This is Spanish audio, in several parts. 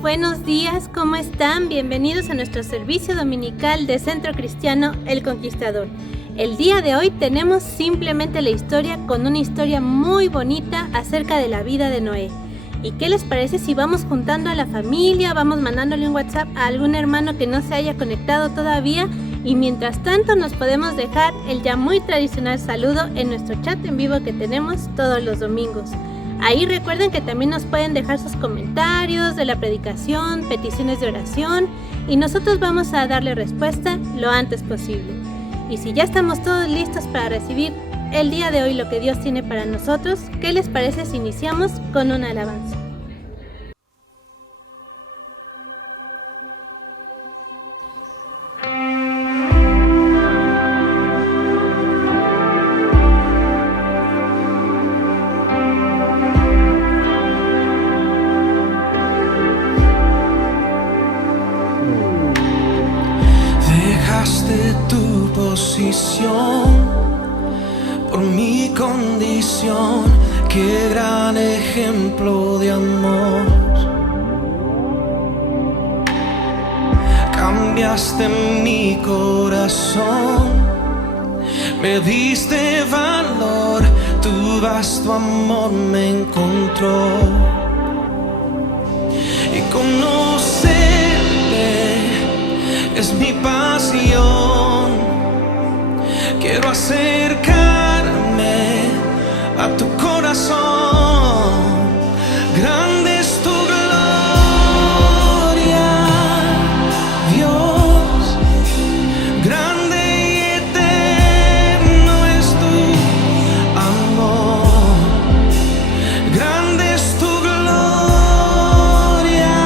buenos días, ¿cómo están? Bienvenidos a nuestro servicio dominical de Centro Cristiano El Conquistador. El día de hoy tenemos simplemente la historia con una historia muy bonita acerca de la vida de Noé. ¿Y qué les parece si vamos juntando a la familia, vamos mandándole un WhatsApp a algún hermano que no se haya conectado todavía? Y mientras tanto nos podemos dejar el ya muy tradicional saludo en nuestro chat en vivo que tenemos todos los domingos. Ahí recuerden que también nos pueden dejar sus comentarios de la predicación, peticiones de oración y nosotros vamos a darle respuesta lo antes posible. Y si ya estamos todos listos para recibir el día de hoy lo que Dios tiene para nosotros, ¿qué les parece si iniciamos con una alabanza? Tu posición por mi condición, qué gran ejemplo de amor. Cambiaste mi corazón, me diste valor, tu vasto amor me encontró. Y conocerte es mi pasión. Quiero acercarme a tu corazón. Grande es tu gloria, Dios. Grande y eterno es tu amor. Grande es tu gloria,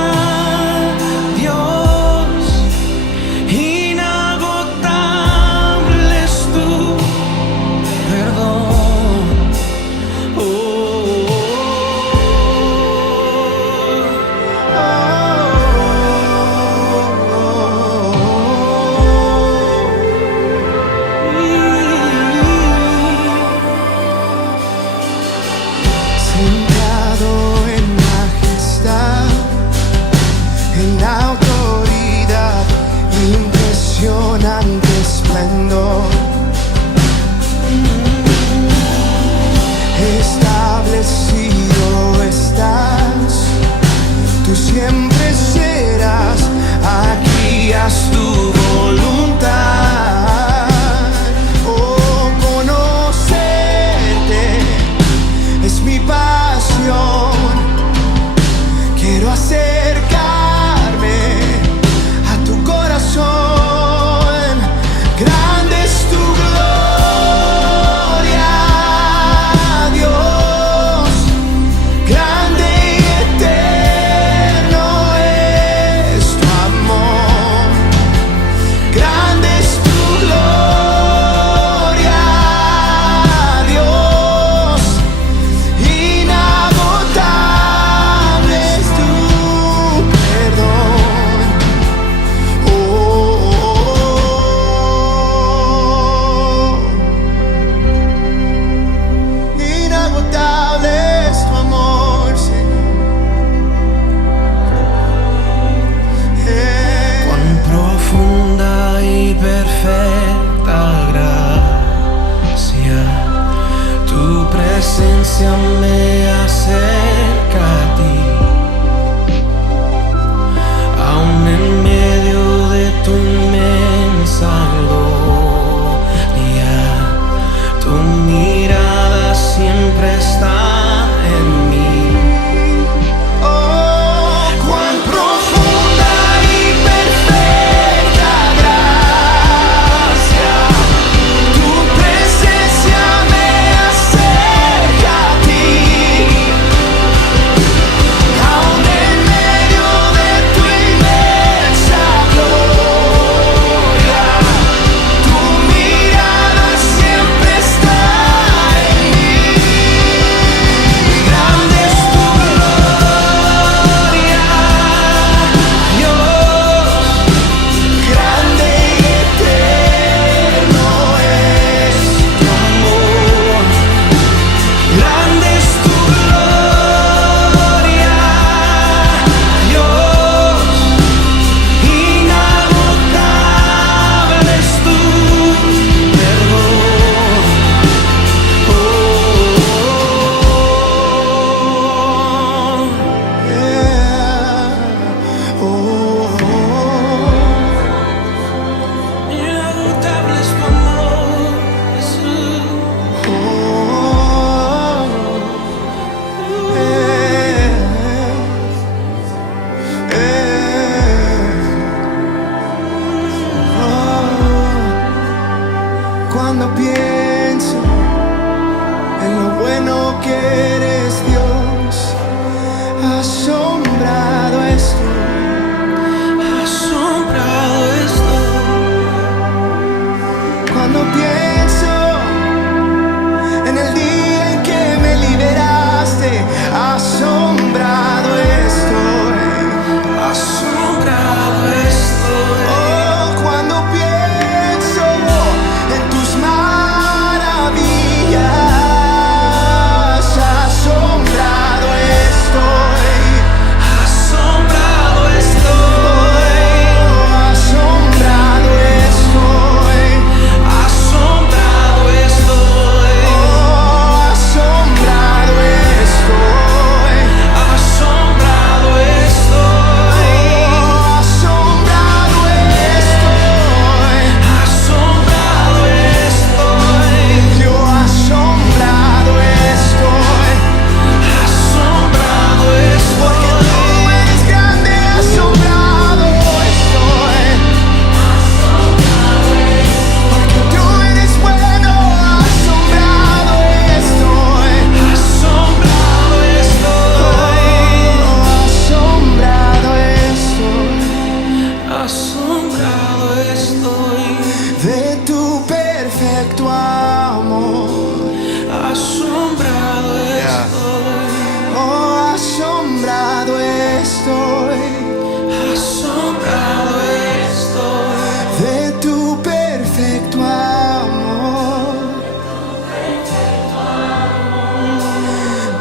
Dios. Inagotable es tu perdón. Oh, oh, sentado en majestad, en autoridad, impresionante esplendor, establecido estás, tú siempre serás, aquí haz tu voluntad. Oh, conocerte es mi pasión, quiero acercarme a tu corazón. Grande es tu gloria, Dios. Grande y eterno es tu amor. Grande es tu gloria, Dios. Inagotable es tu perdón. Oh, inagotable es tu amor, Señor. Cuán profunda y perfecta gracia, tu presencia me acerca a ti. Aún en medio de tu inmensa gloria, tu mirada siempre está en mí. Oh, cuán profunda y perfecta gracia, tu presencia me acerca a ti.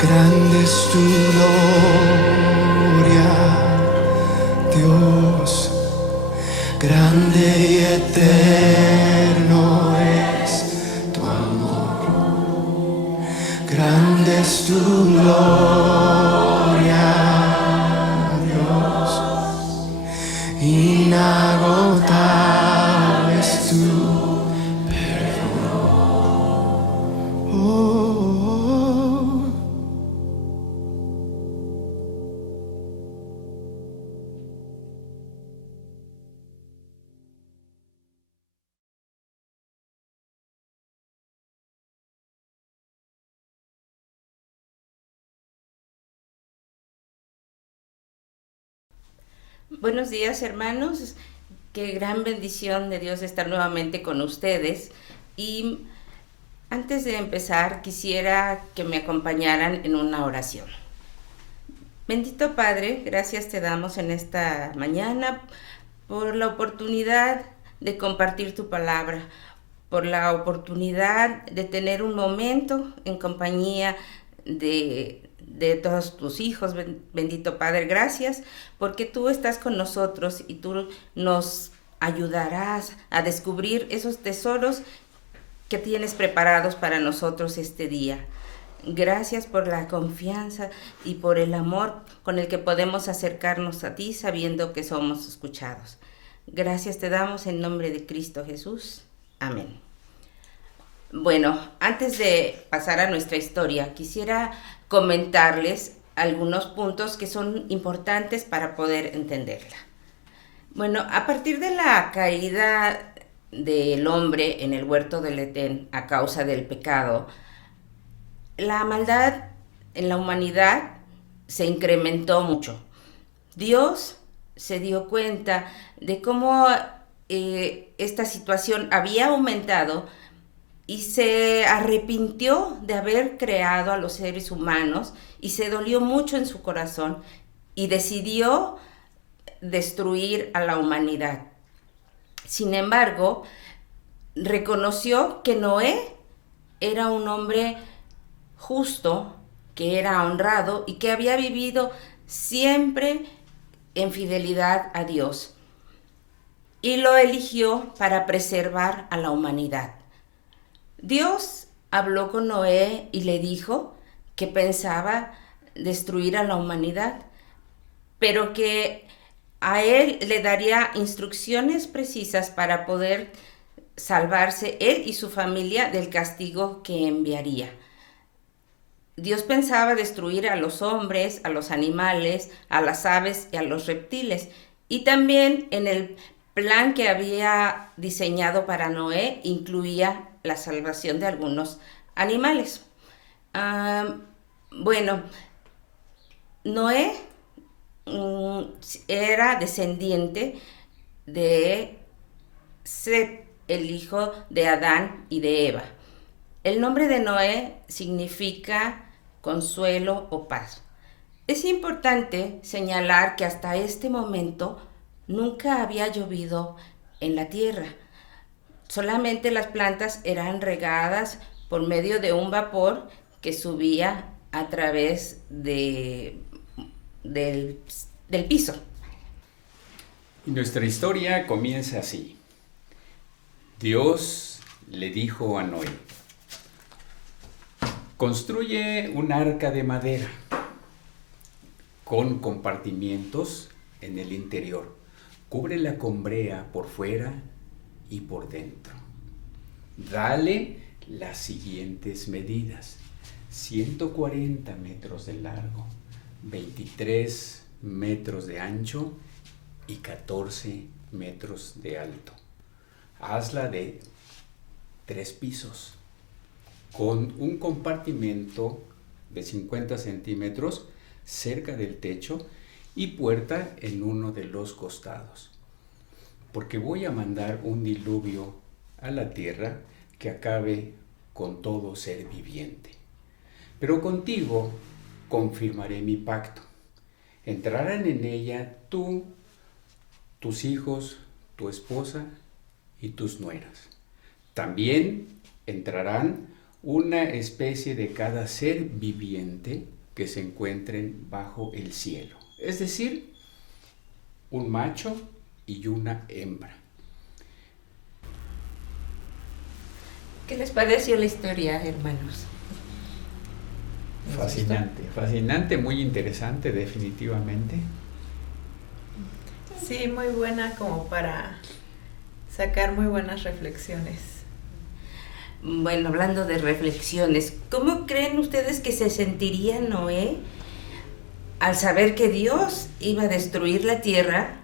Grande es tu gloria, Dios. Grande y eterno es tu amor. Grande es tu gloria, Dios. Inagotable es tu perdón. Oh, oh, oh. Buenos días, hermanos. Qué gran bendición de Dios estar nuevamente con ustedes. Y antes de empezar, quisiera que me acompañaran en una oración. Bendito Padre, gracias te damos en esta mañana por la oportunidad de compartir tu palabra, por la oportunidad de tener un momento en compañía de todos tus hijos. Bendito Padre, gracias porque tú estás con nosotros y tú nos ayudarás a descubrir esos tesoros que tienes preparados para nosotros este día. Gracias por la confianza y por el amor con el que podemos acercarnos a ti sabiendo que somos escuchados. Gracias te damos en nombre de Cristo Jesús. Amén. Bueno, antes de pasar a nuestra historia, quisiera comentarles algunos puntos que son importantes para poder entenderla. Bueno, a partir de la caída del hombre en el huerto del Edén a causa del pecado, la maldad en la humanidad se incrementó mucho. Dios se dio cuenta de cómo esta situación había aumentado y se arrepintió de haber creado a los seres humanos y se dolió mucho en su corazón y decidió destruir a la humanidad. Sin embargo, reconoció que Noé era un hombre justo, que era honrado y que había vivido siempre en fidelidad a Dios. Y lo eligió para preservar a la humanidad. Dios habló con Noé y le dijo que pensaba destruir a la humanidad, pero que a él le daría instrucciones precisas para poder salvarse él y su familia del castigo que enviaría. Dios pensaba destruir a los hombres, a los animales, a las aves y a los reptiles. Y también en el plan que había diseñado para Noé incluía la salvación de algunos animales. Bueno, Noé era descendiente de Set, el hijo de Adán y de Eva. El nombre de Noé significa consuelo o paz. Es importante señalar que hasta este momento nunca había llovido en la tierra. Solamente las plantas eran regadas por medio de un vapor que subía a través del piso. Y nuestra historia comienza así. Dios le dijo a Noé: construye un arca de madera con compartimientos en el interior. Cúbrela con brea por fuera y por dentro. Dale las siguientes medidas: 140 metros de largo, 23 metros de ancho y 14 metros de alto. Hazla de 3 pisos, con un compartimento de 50 centímetros cerca del techo y puerta en uno de los costados, porque voy a mandar un diluvio a la tierra que acabe con todo ser viviente. Pero contigo confirmaré mi pacto. Entrarán en ella tú, tus hijos, tu esposa y tus nueras. También entrarán una especie de cada ser viviente que se encuentren bajo el cielo. Es decir, un macho y una hembra. ¿Qué les pareció la historia, hermanos? Fascinante, muy interesante, definitivamente. Sí, muy buena como para sacar muy buenas reflexiones. Bueno, hablando de reflexiones, ¿cómo creen ustedes que se sentiría Noé al saber que Dios iba a destruir la tierra,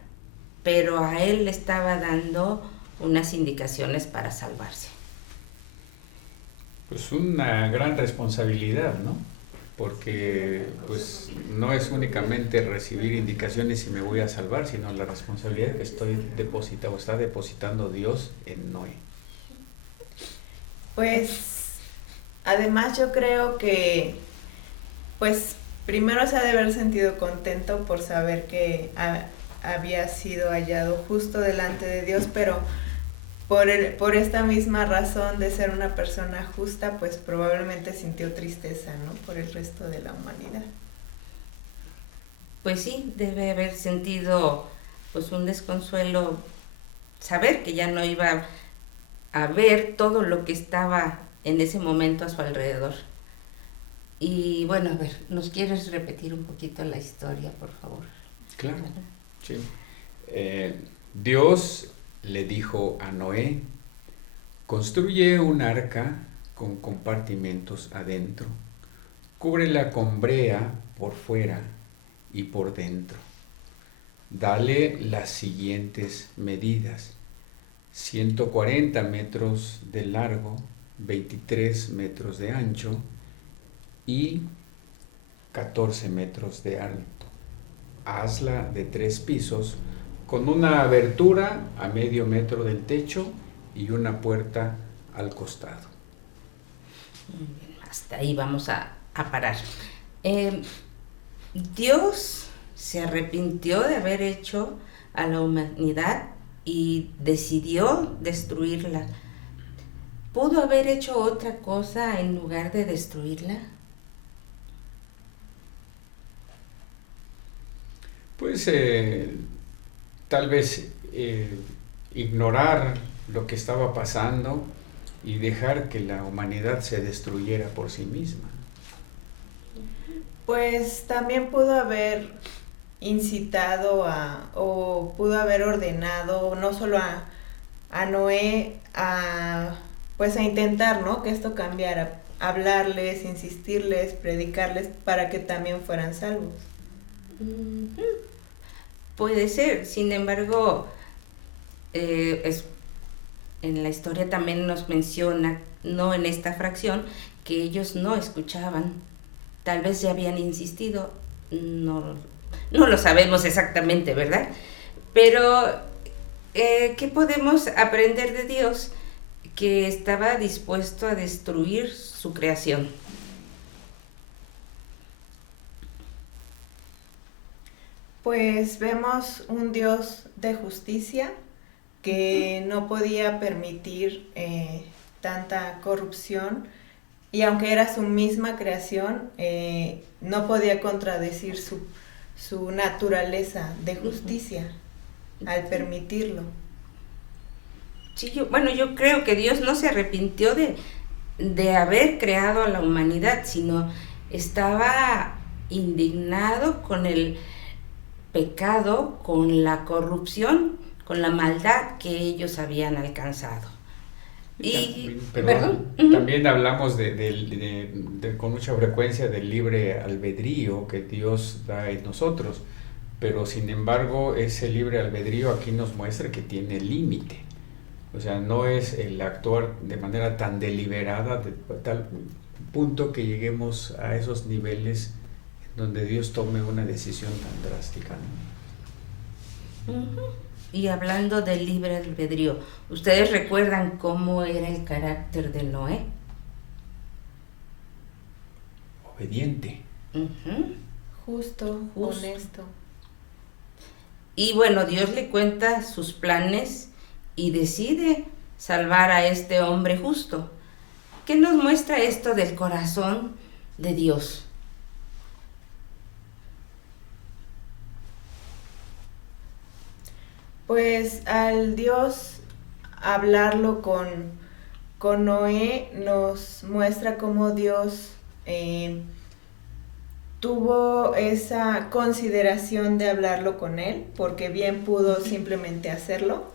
pero a él le estaba dando unas indicaciones para salvarse? Pues una gran responsabilidad, ¿no? Porque pues no es únicamente recibir indicaciones y me voy a salvar, sino la responsabilidad que está depositando Dios en Noé. Pues además yo creo que pues primero se ha de haber sentido contento por saber que había sido hallado justo delante de Dios, pero por esta misma razón de ser una persona justa, pues probablemente sintió tristeza, ¿no? Por el resto de la humanidad. Pues sí, debe haber sentido pues un desconsuelo, saber que ya no iba a ver todo lo que estaba en ese momento a su alrededor. Y bueno, a ver, ¿nos quieres repetir un poquito la historia, por favor? Claro, sí. Dios le dijo a Noé: construye un arca con compartimentos adentro, cúbrela con brea por fuera y por dentro. Dale las siguientes medidas: 140 metros de largo, 23 metros de ancho y 14 metros de alto. Hazla de 3 pisos, con una abertura a medio metro del techo y una puerta al costado. Hasta ahí vamos a parar. Dios se arrepintió de haber hecho a la humanidad y decidió destruirla. ¿Pudo haber hecho otra cosa en lugar de destruirla? Pues tal vez ignorar lo que estaba pasando y dejar que la humanidad se destruyera por sí misma. Pues también pudo haber incitado o pudo haber ordenado no solo a Noé pues a intentar, ¿no?, que esto cambiara, hablarles, insistirles, predicarles para que también fueran salvos. Puede ser, sin embargo, en la historia también nos menciona, no en esta fracción, que ellos no escuchaban. Tal vez ya habían insistido, no lo sabemos exactamente, ¿verdad? Pero, ¿qué podemos aprender de Dios? Que estaba dispuesto a destruir su creación. Pues vemos un Dios de justicia que no podía permitir tanta corrupción, y aunque era su misma creación, no podía contradecir su naturaleza de justicia al permitirlo. Sí, yo creo que Dios no se arrepintió de haber creado a la humanidad, sino estaba indignado con el pecado, con la corrupción, con la maldad que ellos habían alcanzado. Y, perdón, uh-huh. También hablamos con mucha frecuencia del libre albedrío que Dios da en nosotros, pero sin embargo ese libre albedrío aquí nos muestra que tiene límite. O sea, no es el actuar de manera tan deliberada, de tal punto que lleguemos a esos niveles donde Dios tome una decisión tan drástica, ¿no? Uh-huh. Y hablando del libre albedrío, ¿ustedes recuerdan cómo era el carácter de Noé? Obediente. Uh-huh. Justo, honesto. Y bueno, Dios le cuenta sus planes y decide salvar a este hombre justo. ¿qué nos muestra esto del corazón de Dios? Pues al Dios hablarlo con Noé nos muestra cómo Dios tuvo esa consideración de hablarlo con él, porque bien pudo simplemente hacerlo,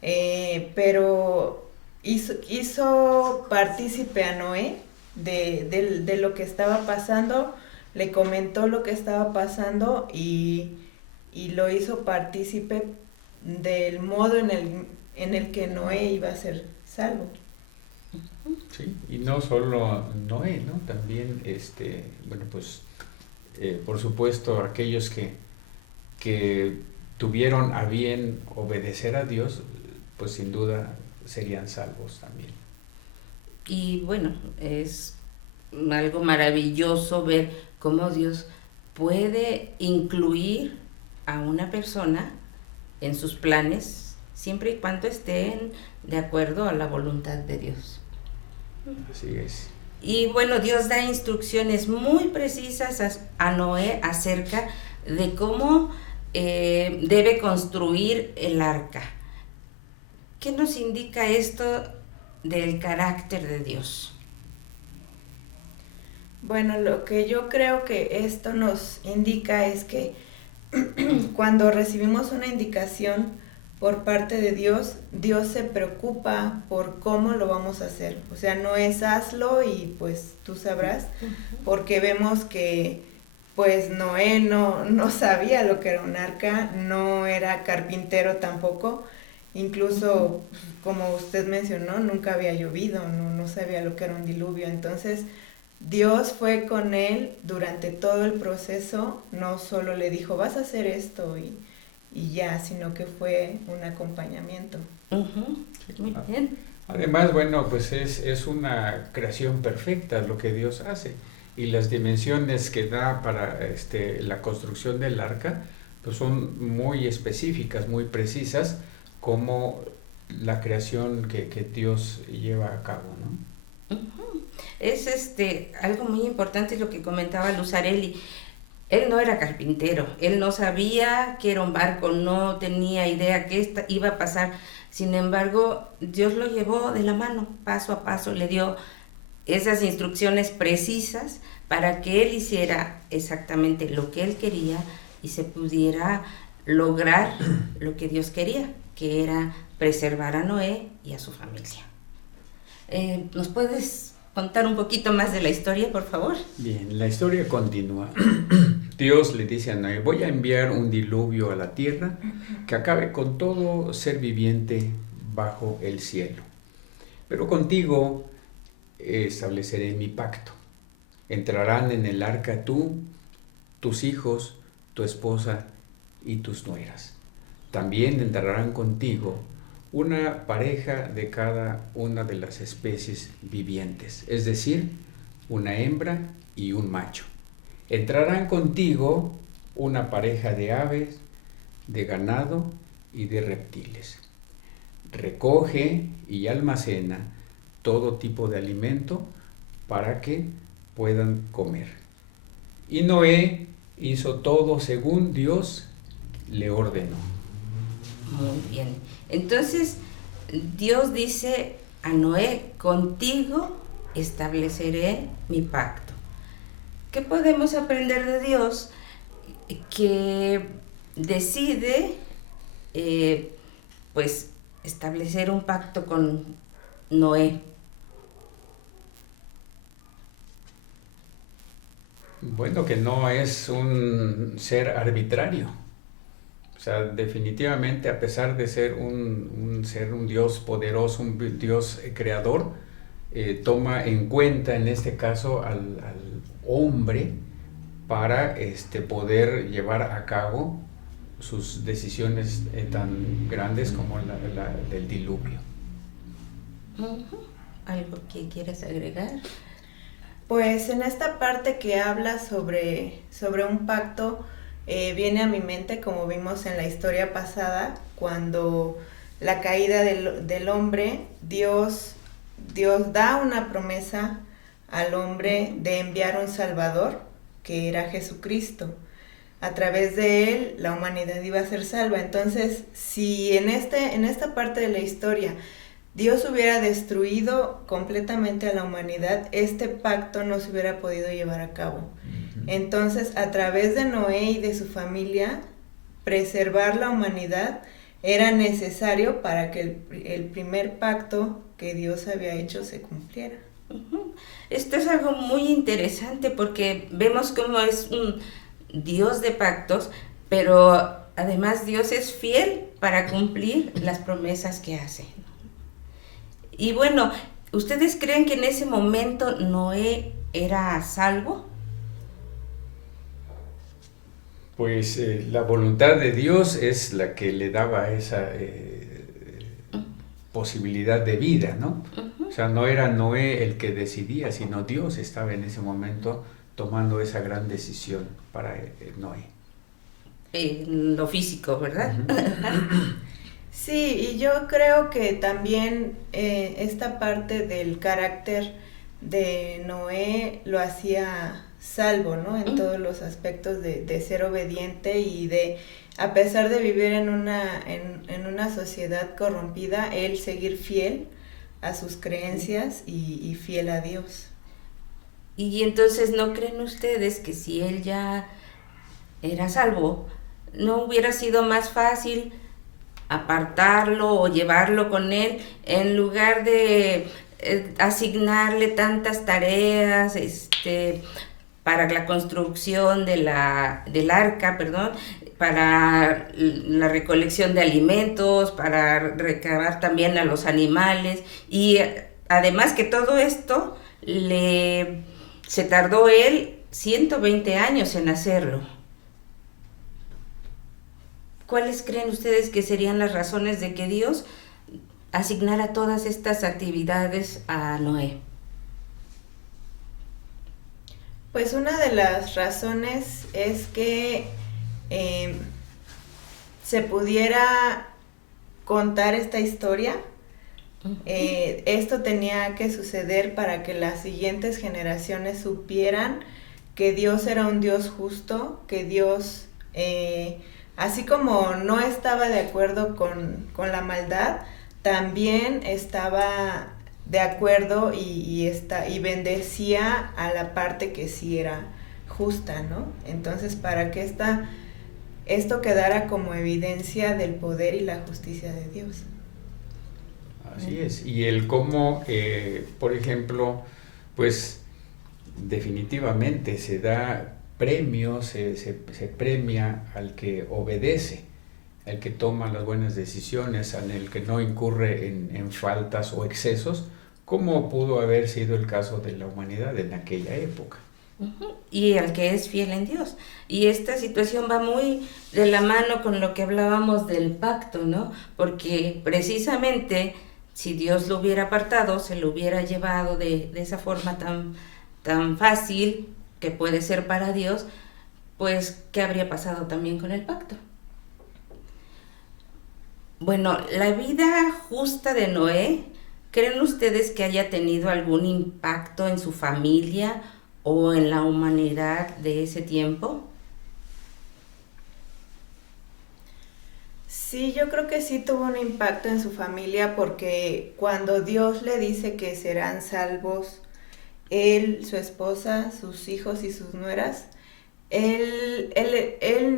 pero hizo partícipe a Noé de lo que estaba pasando, le comentó lo que estaba pasando y lo hizo partícipe del modo en el que Noé iba a ser salvo. Sí, y no solo Noé, ¿no? También, bueno, pues, por supuesto, aquellos que tuvieron a bien obedecer a Dios, pues sin duda serían salvos también. Y bueno, es algo maravilloso ver cómo Dios puede incluir a una persona en sus planes, siempre y cuando estén de acuerdo a la voluntad de Dios. Así es. Y bueno, Dios da instrucciones muy precisas a Noé acerca de cómo debe construir el arca. ¿Qué nos indica esto del carácter de Dios? Bueno, lo que yo creo que esto nos indica es que cuando recibimos una indicación por parte de Dios, Dios se preocupa por cómo lo vamos a hacer. O sea, no es hazlo y pues tú sabrás, porque vemos que pues Noé no sabía lo que era un arca, no era carpintero tampoco, incluso como usted mencionó, nunca había llovido, no sabía lo que era un diluvio. Entonces Dios fue con él durante todo el proceso, no solo le dijo vas a hacer esto y ya, sino que fue un acompañamiento. Muy bien. Además, bueno, pues es una creación perfecta lo que Dios hace, y las dimensiones que da para la construcción del arca pues son muy específicas, muy precisas, como la creación que Dios lleva a cabo, ¿no? Es algo muy importante lo que comentaba Luzzarelli. Él no era carpintero, él no sabía que era un barco, no tenía idea que iba a pasar. Sin embargo, Dios lo llevó de la mano, paso a paso, le dio esas instrucciones precisas para que él hiciera exactamente lo que él quería y se pudiera lograr lo que Dios quería, que era preservar a Noé y a su familia. ¿Nos puedes contar un poquito más de la historia, por favor? Bien, la historia continúa. Dios le dice a Noé, voy a enviar un diluvio a la tierra que acabe con todo ser viviente bajo el cielo. Pero contigo estableceré mi pacto. Entrarán en el arca tú, tus hijos, tu esposa y tus nueras. También entrarán contigo una pareja de cada una de las especies vivientes, es decir, una hembra y un macho. Entrarán contigo una pareja de aves, de ganado y de reptiles. Recoge y almacena todo tipo de alimento para que puedan comer. Y Noé hizo todo según Dios le ordenó. Muy bien. Entonces, Dios dice a Noé, contigo estableceré mi pacto. ¿Qué podemos aprender de Dios? Que decide, pues, establecer un pacto con Noé. Bueno, que no es un ser arbitrario. O sea, definitivamente, a pesar de ser un Dios poderoso, un Dios creador, toma en cuenta en este caso al hombre para poder llevar a cabo sus decisiones tan grandes como la del diluvio. ¿Algo que quieras agregar? Pues en esta parte que habla sobre un pacto, viene a mi mente, como vimos en la historia pasada, cuando la caída del hombre, Dios Dios da una promesa al hombre de enviar un Salvador, que era Jesucristo. A través de él la humanidad iba a ser salva. Entonces, si en esta parte de la historia Dios hubiera destruido completamente a la humanidad, este pacto no se hubiera podido llevar a cabo. Entonces, a través de Noé y de su familia, preservar la humanidad era necesario para que el primer pacto que Dios había hecho se cumpliera. Esto es algo muy interesante porque vemos cómo es un Dios de pactos, pero además Dios es fiel para cumplir las promesas que hace. Y bueno, ¿ustedes creen que en ese momento Noé era salvo? Pues la voluntad de Dios es la que le daba esa posibilidad de vida, ¿no? O sea, no era Noé el que decidía, sino Dios estaba en ese momento tomando esa gran decisión para Noé. En lo físico, ¿verdad? Sí, y yo creo que también esta parte del carácter de Noé lo hacía salvo, ¿no? En todos los aspectos de ser obediente y de, a pesar de vivir en una sociedad corrompida, él seguir fiel a sus creencias y fiel a Dios. Y entonces, ¿no creen ustedes que si él ya era salvo, no hubiera sido más fácil apartarlo o llevarlo con él en lugar de asignarle tantas tareas para la construcción del arca, para la recolección de alimentos, para recabar también a los animales, y además que todo esto se tardó él 120 años en hacerlo? ¿Cuáles creen ustedes que serían las razones de que Dios asignara todas estas actividades a Noé? Pues una de las razones es que se pudiera contar esta historia. Esto tenía que suceder para que las siguientes generaciones supieran que Dios era un Dios justo, que Dios, así como no estaba de acuerdo con la maldad, también estaba de acuerdo y bendecía a la parte que sí era justa, ¿no? Entonces, para que esto quedara como evidencia del poder y la justicia de Dios. Así es, y el cómo, por ejemplo, pues definitivamente se da premio, se premia al que obedece, al que toma las buenas decisiones, al que no incurre en faltas o excesos, como pudo haber sido el caso de la humanidad en aquella época. Y al que es fiel en Dios. Y esta situación va muy de la mano con lo que hablábamos del pacto, ¿no? Porque precisamente si Dios lo hubiera apartado, se lo hubiera llevado de esa forma tan fácil que puede ser para Dios, pues ¿qué habría pasado también con el pacto? Bueno, la vida justa de Noé, ¿creen ustedes que haya tenido algún impacto en su familia o en la humanidad de ese tiempo? Sí, yo creo que sí tuvo un impacto en su familia, porque cuando Dios le dice que serán salvos él, su esposa, sus hijos y sus nueras, él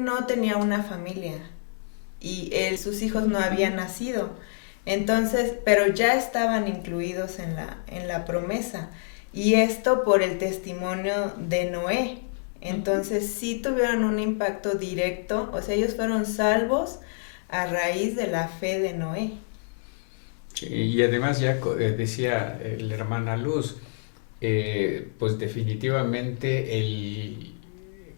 no tenía una familia y sus hijos no habían nacido. Entonces, pero ya estaban incluidos en la promesa, y esto por el testimonio de Noé. Entonces sí tuvieron un impacto directo, o sea, ellos fueron salvos a raíz de la fe de Noé. Y además ya decía la hermana Luz, pues definitivamente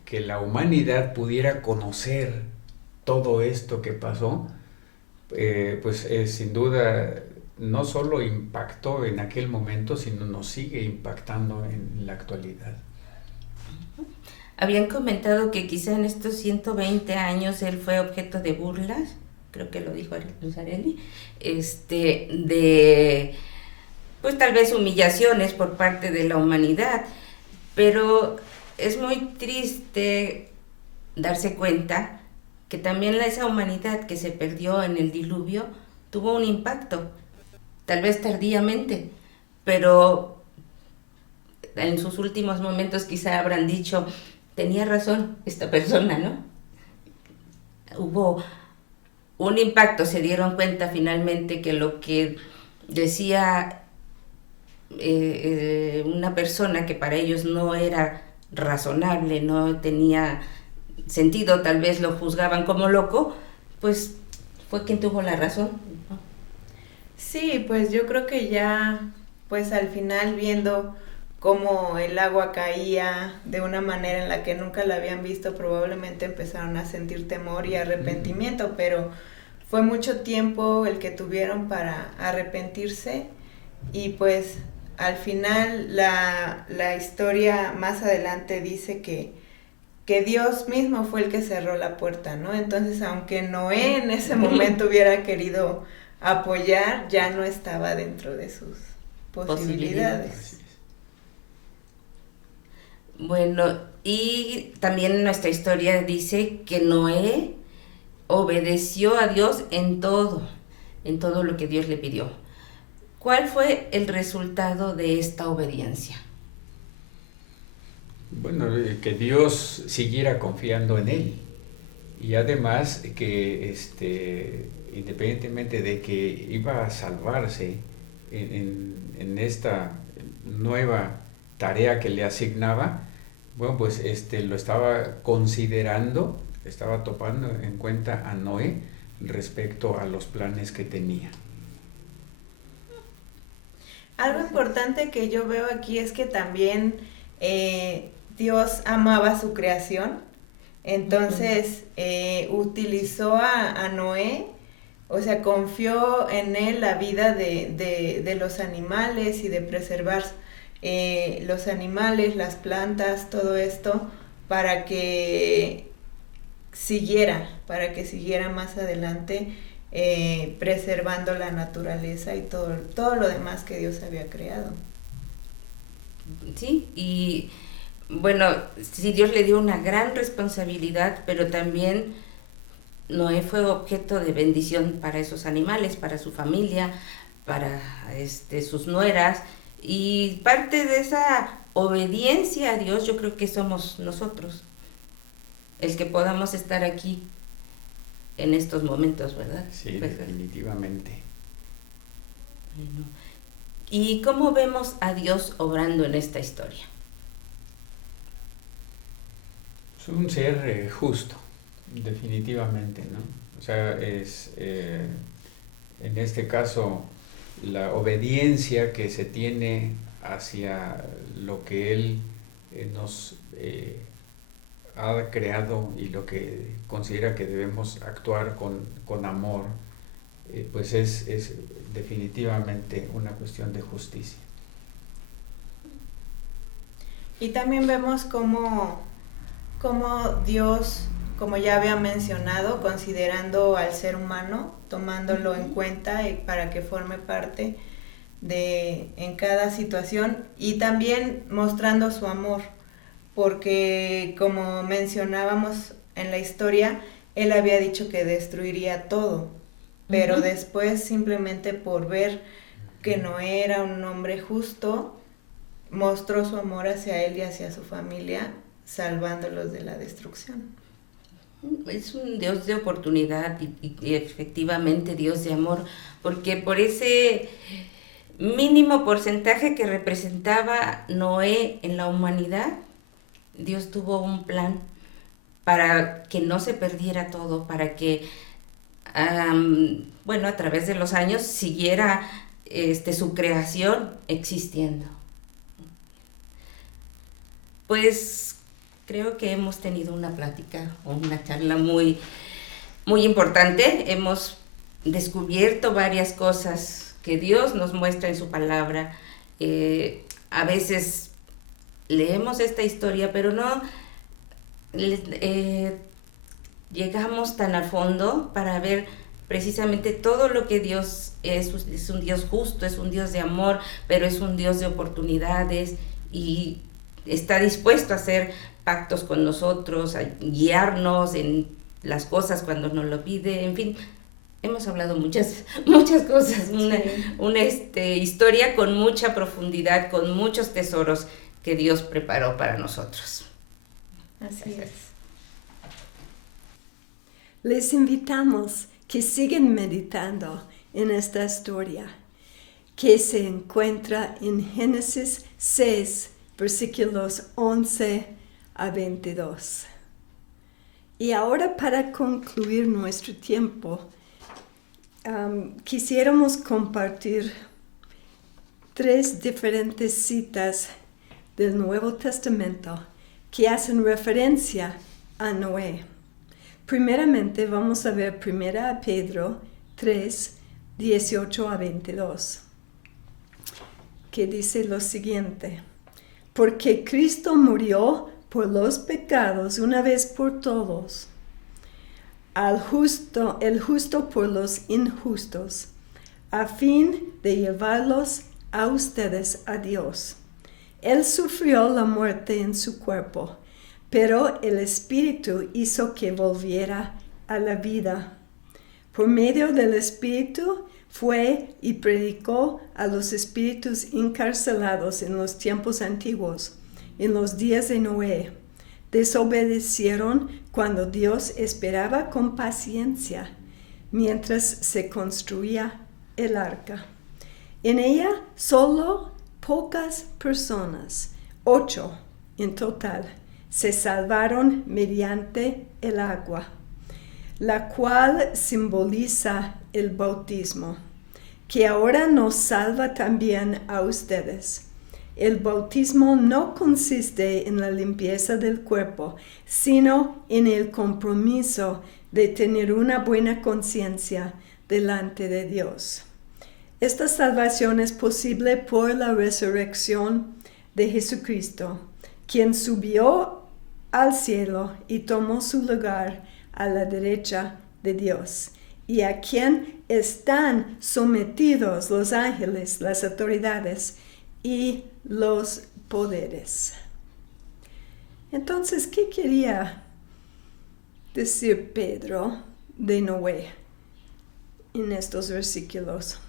que la humanidad pudiera conocer todo esto que pasó, pues sin duda no solo impactó en aquel momento, sino nos sigue impactando en la actualidad. Habían comentado que quizá en estos 120 años él fue objeto de burlas, creo que lo dijo Luz Areli, pues tal vez humillaciones por parte de la humanidad, pero es muy triste darse cuenta que también esa humanidad que se perdió en el diluvio tuvo un impacto, tal vez tardíamente, pero en sus últimos momentos quizá habrán dicho, tenía razón esta persona, ¿no? Hubo un impacto, se dieron cuenta finalmente que lo que decía una persona que para ellos no era razonable, no tenía sentido, tal vez lo juzgaban como loco, pues fue quien tuvo la razón, ¿no? Sí, pues yo creo que ya, pues al final viendo cómo el agua caía de una manera en la que nunca la habían visto, probablemente empezaron a sentir temor y arrepentimiento, pero fue mucho tiempo el que tuvieron para arrepentirse y pues al final la historia más adelante dice que Dios mismo fue el que cerró la puerta, ¿no? Entonces, aunque Noé en ese momento hubiera querido apoyar, ya no estaba dentro de sus posibilidades. Bueno, y también nuestra historia dice que Noé obedeció a Dios en todo lo que Dios le pidió. ¿Cuál fue el resultado de esta obediencia? Bueno, que Dios siguiera confiando en él y además que independientemente de que iba a salvarse en esta nueva tarea que le asignaba, bueno, pues lo estaba considerando, estaba tomando en cuenta a Noé respecto a los planes que tenía. Algo importante que yo veo aquí es que también Dios amaba su creación, entonces utilizó a Noé, o sea, confió en él la vida de los animales y de preservar los animales, las plantas, todo esto, para que siguiera más adelante preservando la naturaleza y todo lo demás que Dios había creado. Sí, y bueno, sí, Dios le dio una gran responsabilidad, pero también Noé fue objeto de bendición para esos animales, para su familia, para sus nueras, y parte de esa obediencia a Dios yo creo que somos nosotros, el que podamos estar aquí en estos momentos, ¿verdad? Sí, pues, definitivamente. Bueno. ¿Y cómo vemos a Dios obrando en esta historia? Es un ser justo, definitivamente, ¿no? O sea, es en este caso la obediencia que se tiene hacia lo que Él nos ha creado y lo que considera que debemos actuar con amor, pues es definitivamente una cuestión de justicia. Y también vemos cómo Dios, como ya había mencionado, considerando al ser humano, tomándolo en cuenta y para que forme parte en cada situación, y también mostrando su amor, porque como mencionábamos en la historia, él había dicho que destruiría todo, pero después, simplemente por ver que Noé era un hombre justo, mostró su amor hacia él y hacia su familia, salvándolos de la destrucción. Es un Dios de oportunidad y efectivamente Dios de amor, porque por ese mínimo porcentaje que representaba Noé en la humanidad, Dios tuvo un plan para que no se perdiera todo, para que a través de los años siguiera su creación existiendo. Pues creo que hemos tenido una plática o una charla muy, muy importante. Hemos descubierto varias cosas que Dios nos muestra en su palabra. A veces leemos esta historia, pero no llegamos tan a fondo para ver precisamente todo lo que Dios es un Dios justo, es un Dios de amor, pero es un Dios de oportunidades y está dispuesto a hacer pactos con nosotros, a guiarnos en las cosas cuando nos lo pide, en fin. Hemos hablado muchas cosas, una historia con mucha profundidad, con muchos tesoros que Dios preparó para nosotros. Así es. Les invitamos que sigan meditando en esta historia que se encuentra en Génesis 6, versículos 11 a 22. Y ahora, para concluir nuestro tiempo, quisiéramos compartir 3 diferentes citas del Nuevo Testamento que hacen referencia a Noé. Primeramente vamos a ver 1 Pedro 3, 18 a 22, que dice lo siguiente: porque Cristo murió por los pecados una vez por todos, el justo por los injustos, a fin de llevarlos a ustedes a Dios. Él sufrió la muerte en su cuerpo, pero el Espíritu hizo que volviera a la vida. Por medio del Espíritu fue y predicó a los espíritus encarcelados en los tiempos antiguos, en los días de Noé. Desobedecieron cuando Dios esperaba con paciencia mientras se construía el arca. En ella solo pocas personas, 8 en total, se salvaron mediante el agua, la cual simboliza el bautismo, que ahora nos salva también a ustedes. El bautismo no consiste en la limpieza del cuerpo, sino en el compromiso de tener una buena conciencia delante de Dios. Esta salvación es posible por la resurrección de Jesucristo, quien subió al cielo y tomó su lugar a la derecha de Dios, y a quien están sometidos los ángeles, las autoridades y los poderes. Entonces, ¿qué quería decir Pedro de Noé en estos versículos?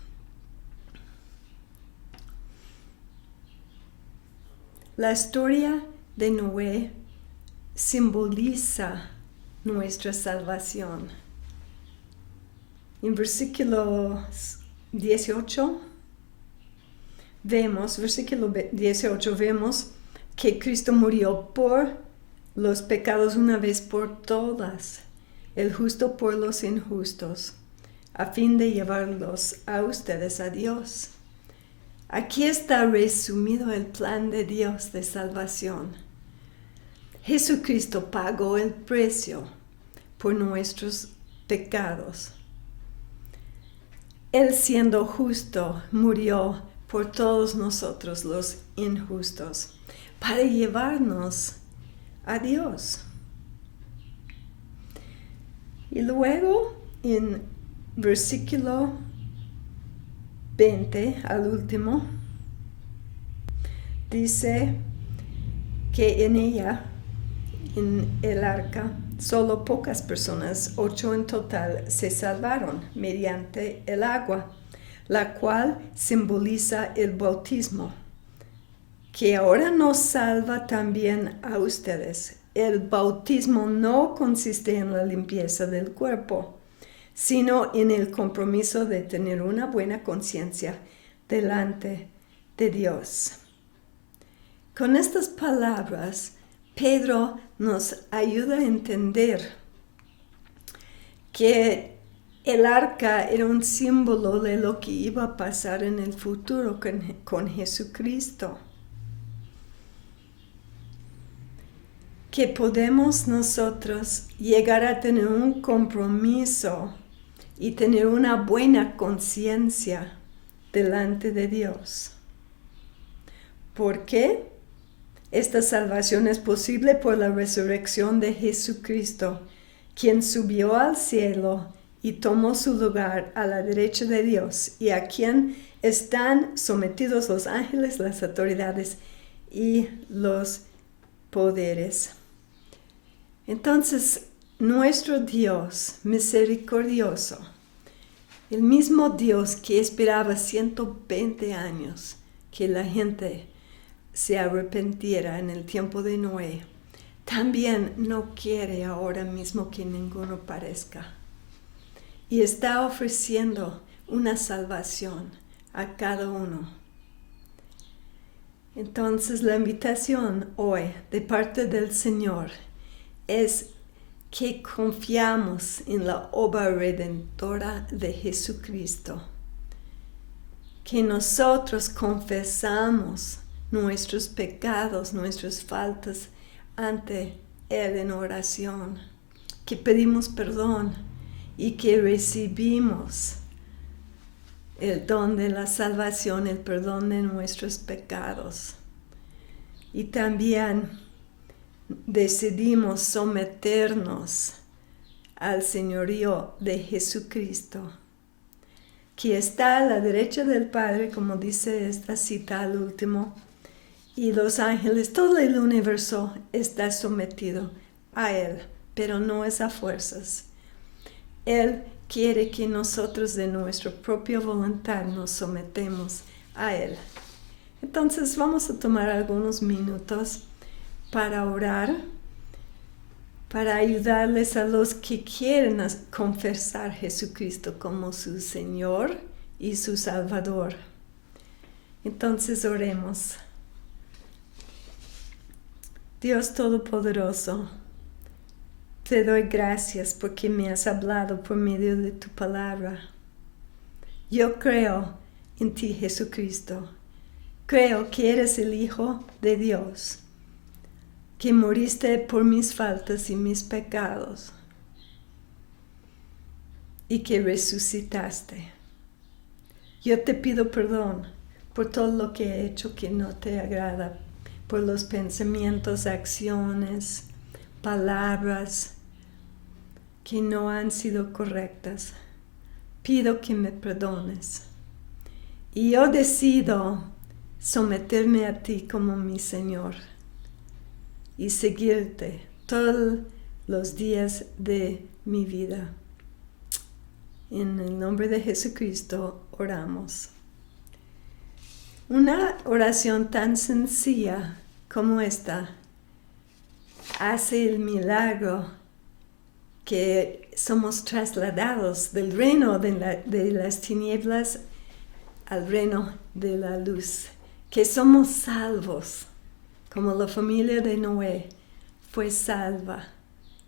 La historia de Noé simboliza nuestra salvación. En versículo 18 vemos que Cristo murió por los pecados una vez por todas, el justo por los injustos, a fin de llevarlos a ustedes a Dios. Aquí está resumido el plan de Dios de salvación. Jesucristo pagó el precio por nuestros pecados. Él, siendo justo, murió por todos nosotros los injustos, para llevarnos a Dios. Y luego, en versículo 20, al último, dice que en ella, en el arca, solo pocas personas, 8 en total, se salvaron mediante el agua, la cual simboliza el bautismo, que ahora nos salva también a ustedes. El bautismo no consiste en la limpieza del cuerpo, sino en el compromiso de tener una buena conciencia delante de Dios. Con estas palabras, Pedro nos ayuda a entender que el arca era un símbolo de lo que iba a pasar en el futuro con Jesucristo. Que podemos nosotros llegar a tener un compromiso y tener una buena conciencia delante de Dios. ¿Por qué? Esta salvación es posible por la resurrección de Jesucristo, quien subió al cielo y tomó su lugar a la derecha de Dios, y a quien están sometidos los ángeles, las autoridades y los poderes. Entonces, nuestro Dios misericordioso, el mismo Dios que esperaba 120 años que la gente se arrepintiera en el tiempo de Noé, también no quiere ahora mismo que ninguno perezca. Y está ofreciendo una salvación a cada uno. Entonces la invitación hoy de parte del Señor es que confiamos en la obra redentora de Jesucristo, que nosotros confesamos nuestros pecados, nuestras faltas ante Él en oración, que pedimos perdón y que recibimos el don de la salvación, el perdón de nuestros pecados. Y también decidimos someternos al señorío de Jesucristo, que está a la derecha del Padre, como dice esta cita al último, y los ángeles, todo el universo está sometido a Él, pero no es a fuerzas. Él quiere que nosotros de nuestra propia voluntad nos sometemos a Él. Entonces vamos a tomar algunos minutos para orar, para ayudarles a los que quieren confesar a Jesucristo como su Señor y su Salvador. Entonces oremos. Dios Todopoderoso, te doy gracias porque me has hablado por medio de tu palabra. Yo creo en ti, Jesucristo. Creo que eres el Hijo de Dios, que moriste por mis faltas y mis pecados, y que resucitaste. Yo te pido perdón por todo lo que he hecho que no te agrada, por los pensamientos, acciones, palabras que no han sido correctas. Pido que me perdones. Y yo decido someterme a ti como mi Señor y seguirte todos los días de mi vida. En el nombre de Jesucristo oramos. Una oración tan sencilla como esta hace el milagro que somos trasladados del reino de las tinieblas al reino de la luz, que somos salvos, como la familia de Noé fue salva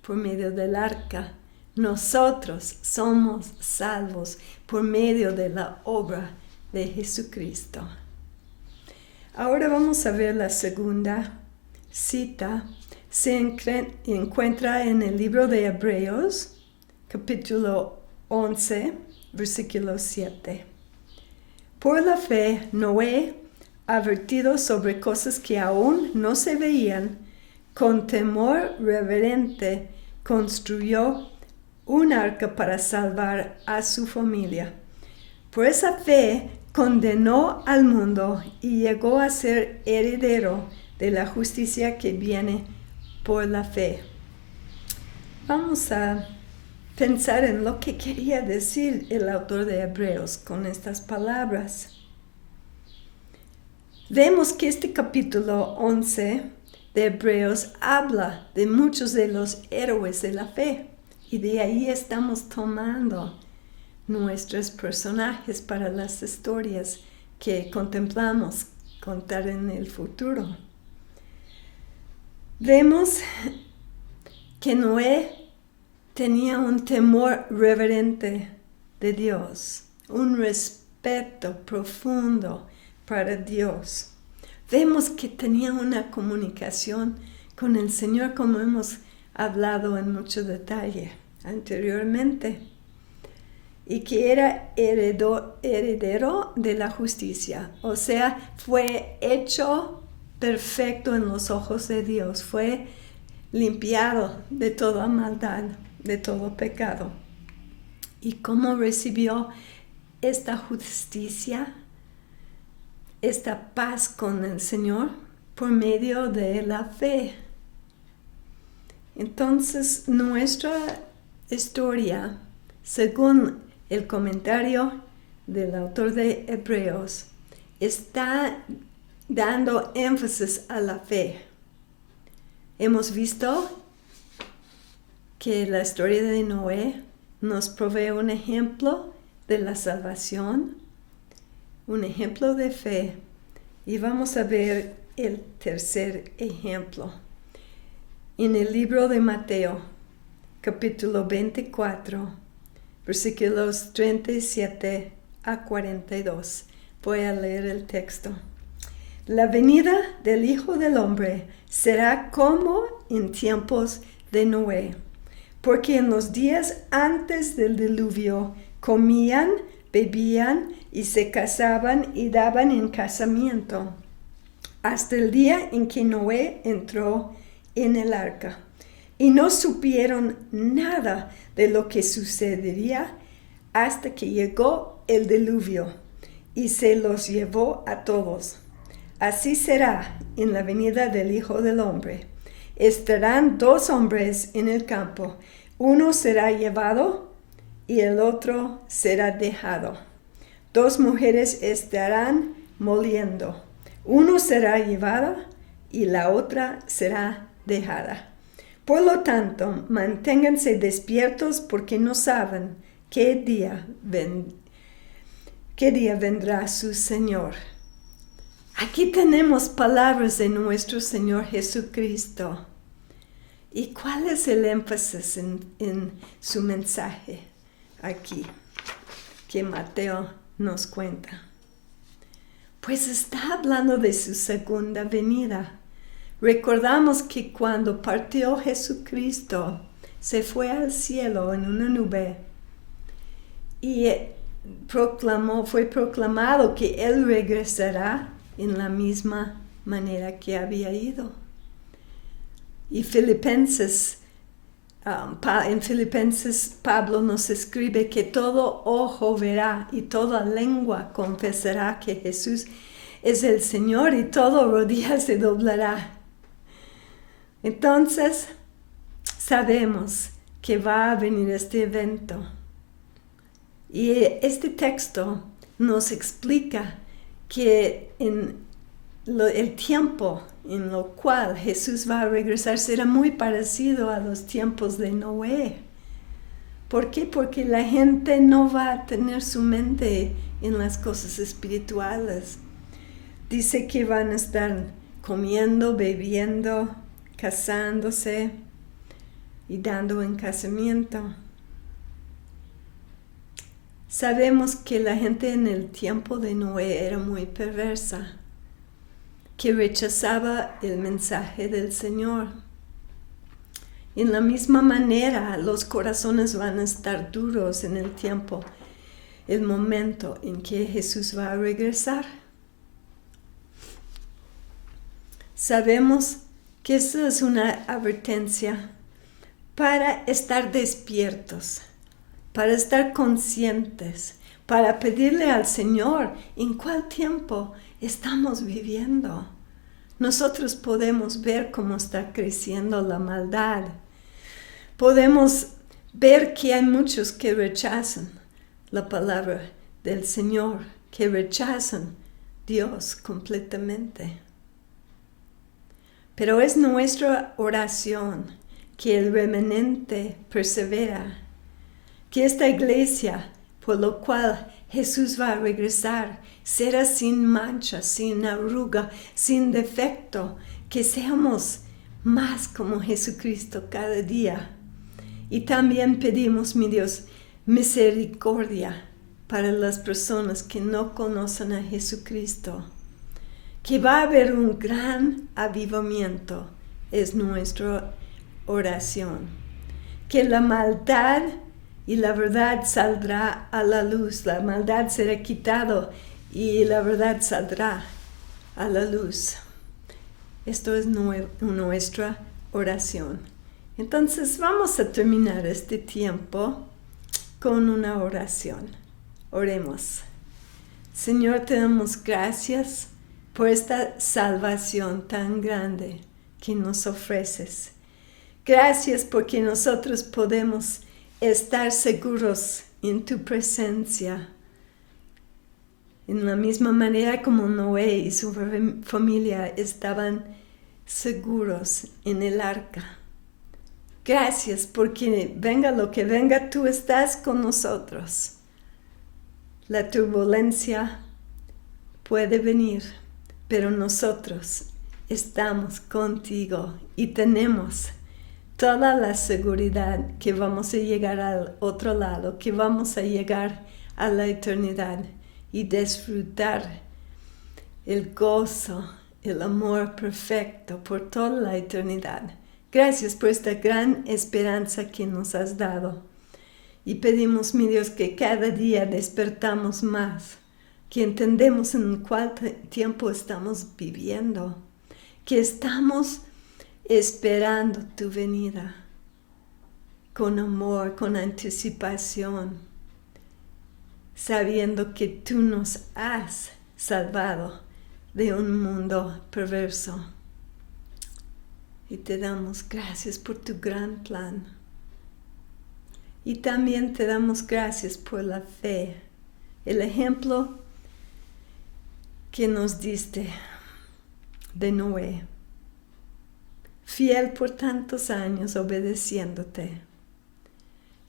por medio del arca. Nosotros somos salvos por medio de la obra de Jesucristo. Ahora vamos a ver la segunda cita. Se encuentra en el libro de Hebreos, capítulo 11, versículo 7. Por la fe, Noé, advertido sobre cosas que aún no se veían, con temor reverente construyó un arca para salvar a su familia. Por esa fe condenó al mundo y llegó a ser heredero de la justicia que viene por la fe. Vamos a pensar en lo que quería decir el autor de Hebreos con estas palabras. Vemos que este capítulo 11 de Hebreos habla de muchos de los héroes de la fe, y de ahí estamos tomando nuestros personajes para las historias que contemplamos contar en el futuro. Vemos que Noé tenía un temor reverente de Dios, un respeto profundo para Dios. Vemos que tenía una comunicación con el Señor, como hemos hablado en mucho detalle anteriormente, y que era heredero de la justicia, o sea, fue hecho perfecto en los ojos de Dios, fue limpiado de toda maldad, de todo pecado. ¿Y cómo recibió esta justicia, esta paz con el Señor? Por medio de la fe. Entonces, nuestra historia, según el comentario del autor de Hebreos, está dando énfasis a la fe. Hemos visto que la historia de Noé nos provee un ejemplo de la salvación, un ejemplo de fe, y vamos a ver el tercer ejemplo. En el libro de Mateo, capítulo 24, versículos 37 a 42. Voy a leer el texto. La venida del Hijo del Hombre será como en tiempos de Noé, porque en los días antes del diluvio comían, bebían y se casaban y daban en casamiento, hasta el día en que Noé entró en el arca. Y no supieron nada de lo que sucedería hasta que llegó el diluvio y se los llevó a todos. Así será en la venida del Hijo del Hombre. Estarán 2 hombres en el campo, uno será llevado y el otro será dejado. 2 mujeres estarán moliendo, uno será llevado y la otra será dejada. Por lo tanto, manténganse despiertos porque no saben qué día vendrá su Señor. Aquí tenemos palabras de nuestro Señor Jesucristo. ¿Y cuál es el énfasis en su mensaje aquí que Mateo nos cuenta? Pues está hablando de su segunda venida. Recordamos que cuando partió Jesucristo, se fue al cielo en una nube y fue proclamado que Él regresará en la misma manera que había ido. Y en Filipenses Pablo nos escribe que todo ojo verá y toda lengua confesará que Jesús es el Señor y todo rodilla se doblará. Entonces, sabemos que va a venir este evento. Y este texto nos explica que el tiempo en lo cual Jesús va a regresar será muy parecido a los tiempos de Noé. ¿Por qué? Porque la gente no va a tener su mente en las cosas espirituales. Dice que van a estar comiendo, bebiendo, casándose y dando en casamiento. Sabemos que la gente en el tiempo de Noé era muy perversa, que rechazaba el mensaje del Señor. En la misma manera, los corazones van a estar duros en el tiempo, el momento en que Jesús va a regresar. Sabemos que eso es una advertencia para estar despiertos, para estar conscientes, para pedirle al Señor en cuál tiempo estamos viviendo. Nosotros podemos ver cómo está creciendo la maldad. Podemos ver que hay muchos que rechazan la palabra del Señor, que rechazan Dios completamente. Pero es nuestra oración que el remanente persevera, que esta iglesia, por lo cual Jesús va a regresar, será sin mancha, sin arruga, sin defecto, que seamos más como Jesucristo cada día. Y también pedimos, mi Dios, misericordia para las personas que no conocen a Jesucristo, que va a haber un gran avivamiento, es nuestra oración, que la maldad y la verdad saldrá a la luz, la maldad será quitada y la verdad saldrá a la luz. Esto es nuestra oración. Entonces vamos a terminar este tiempo con una oración. Oremos. Señor, te damos gracias por esta salvación tan grande que nos ofreces. Gracias porque nosotros podemos estar seguros en tu presencia. En la misma manera como Noé y su familia estaban seguros en el arca. Gracias porque venga lo que venga, tú estás con nosotros. La turbulencia puede venir, pero nosotros estamos contigo y tenemos toda la seguridad que vamos a llegar al otro lado, que vamos a llegar a la eternidad y disfrutar el gozo, el amor perfecto por toda la eternidad. Gracias por esta gran esperanza que nos has dado. Y pedimos, mi Dios, que cada día despertamos más, que entendemos en cuál tiempo estamos viviendo, que estamos esperando tu venida con amor, con anticipación, sabiendo que tú nos has salvado de un mundo perverso. Y te damos gracias por tu gran plan. Y también te damos gracias por la fe, el ejemplo que nos diste de Noé, fiel por tantos años obedeciéndote.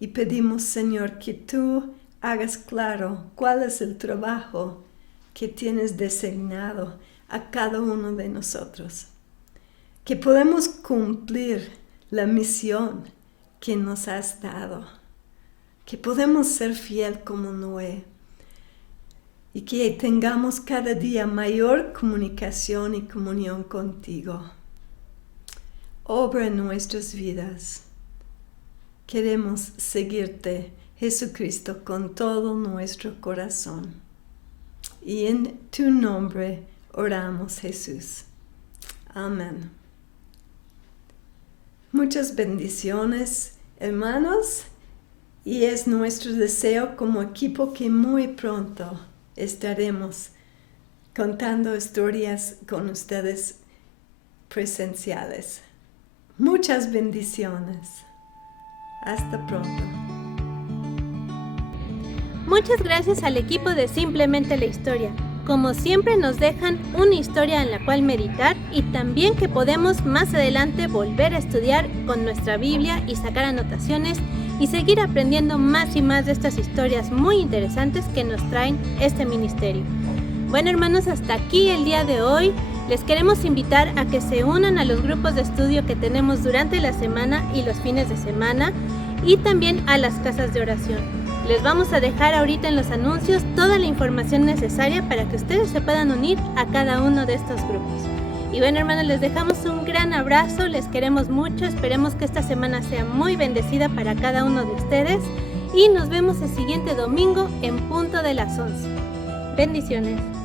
Y pedimos, Señor, que tú hagas claro cuál es el trabajo que tienes designado a cada uno de nosotros, que podemos cumplir la misión que nos has dado, que podemos ser fiel como Noé y que tengamos cada día mayor comunicación y comunión contigo. Obra en nuestras vidas. Queremos seguirte, Jesucristo, con todo nuestro corazón. Y en tu nombre oramos, Jesús. Amén. Muchas bendiciones, hermanos, y es nuestro deseo como equipo que muy pronto estaremos contando historias con ustedes presenciales. Muchas bendiciones. Hasta pronto. Muchas gracias al equipo de Simplemente la Historia. Como siempre nos dejan una historia en la cual meditar y también que podemos más adelante volver a estudiar con nuestra Biblia y sacar anotaciones y seguir aprendiendo más y más de estas historias muy interesantes que nos traen este ministerio. Bueno, hermanos, hasta aquí el día de hoy. Les queremos invitar a que se unan a los grupos de estudio que tenemos durante la semana y los fines de semana y también a las casas de oración. Les vamos a dejar ahorita en los anuncios toda la información necesaria para que ustedes se puedan unir a cada uno de estos grupos. Y bueno, hermanos, les dejamos un gran abrazo, les queremos mucho, esperemos que esta semana sea muy bendecida para cada uno de ustedes y nos vemos el siguiente domingo en punto de las 11. Bendiciones.